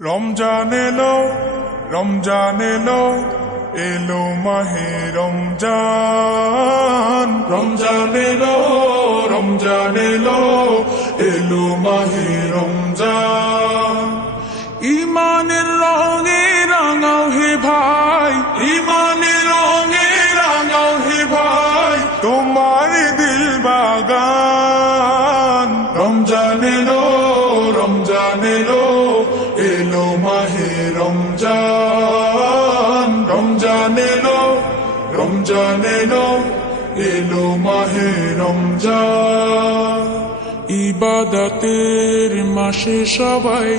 রমজান এলো, রমজান এলো, এলো মাহে রমজান। রমজান এলো, রমজান এলো, এলো মাহে রমজান। ইমানের রঙে রাঙাও হে ভাই, ইমানের রঙে রাঙাও হে ভাই, তোমার দিল বাগান। রমজান এলো, রমজান এলো, এলো মাহে রমজান। রমজান এলো, রমজান এলো, এলো মাহে রমজান। ইবাদতের মাসে সবাই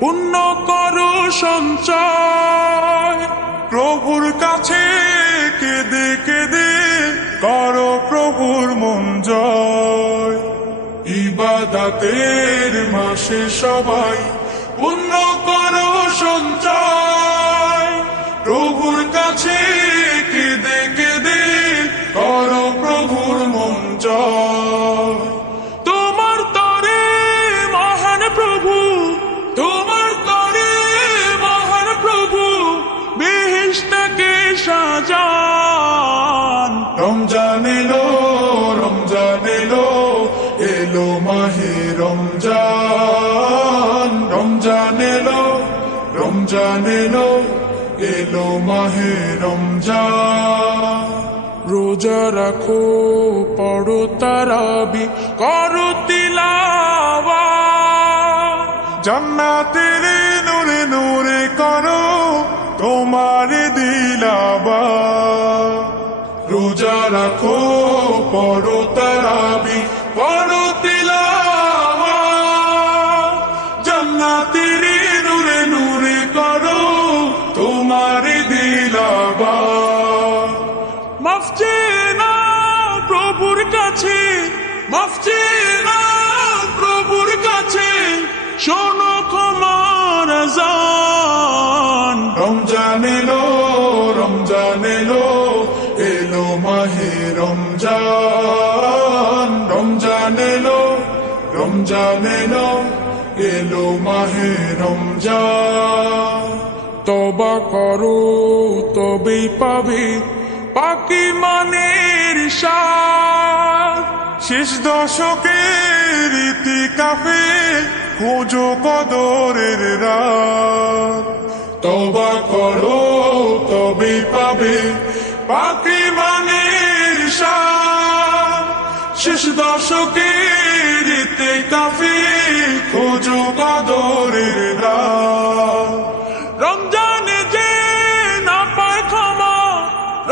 পুণ্য করো সঞ্চয়, প্রভুর কাছে কেঁদে কেঁদে করো প্রভুর মন জয়। ইবাদতের মাসে সবাই পুণ্য করো সঞ্চয়, প্রভুর কাছে কেঁদে কেঁদে করো প্রভুর মন জয়। তোমার তরে মহান প্রভু, তোমার তরে মহান প্রভু বেহেশতকে সাজান। রমজান এলো, রমজান এলো, এলো মাহে রমজান। রমজান এলো, রমজান এলো, এলো মাহে রমজান। রোজা রাখো, পড়ো তারাবি, করো তিলাওয়াত, জান্নাতের নূরে নূরে করো তোমার দিলাবাত। রোজা রাখো, পড়ো তারাবি, পড়ো তিলাওয়াত, জান্নাতের নূরে নূরে করো তোমার দিলাবাত। মাফ চেয়ে নাও প্রভুর কাছে, মাফ চেয়ে নাও প্রভুর কাছে, শোনো ক্ষমার আযান। রমজান এলো, রমজান এলো, এলো মাহে রমজান। রমজান এলো, রমজান এলো, এলো মাহে রমজান। তওবা করো তবেই পাবে পাকি মানের স্বাদ, শেষ দশকের ইতিকাফে খোঁজো কদরের রাত। তওবা করো তবেই পাবে পাকি মানের স্বাদ, শেষ দশকের ইতিকাফে খোঁজো কদরের রাত। রমজানে যে না পায় ক্ষমা,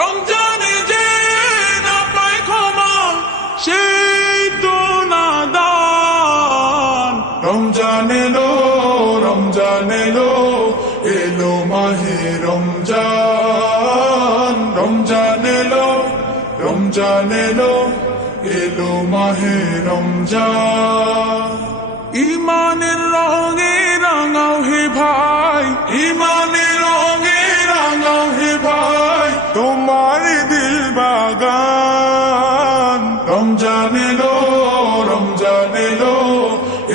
রমজানে যে না পায় ক্ষমা, সেই তো নাদান। রমজান এলো, রমজান এলো, এলো মাহে রমজান। রমজান এলো, রমজান এলো, এলো মাহে রমজান। ইমানের রঙে রাঙাও হে ভাই, ইমানের রঙে রাঙাও হে ভাই, তোমার দিল বাগান। রমজান এলো, রমজান এলো,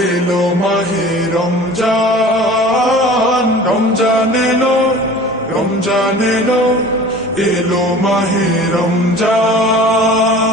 এলো মাহে রমজান। রমজান এলো, রমজান এলো, এলো মাহে রমজান।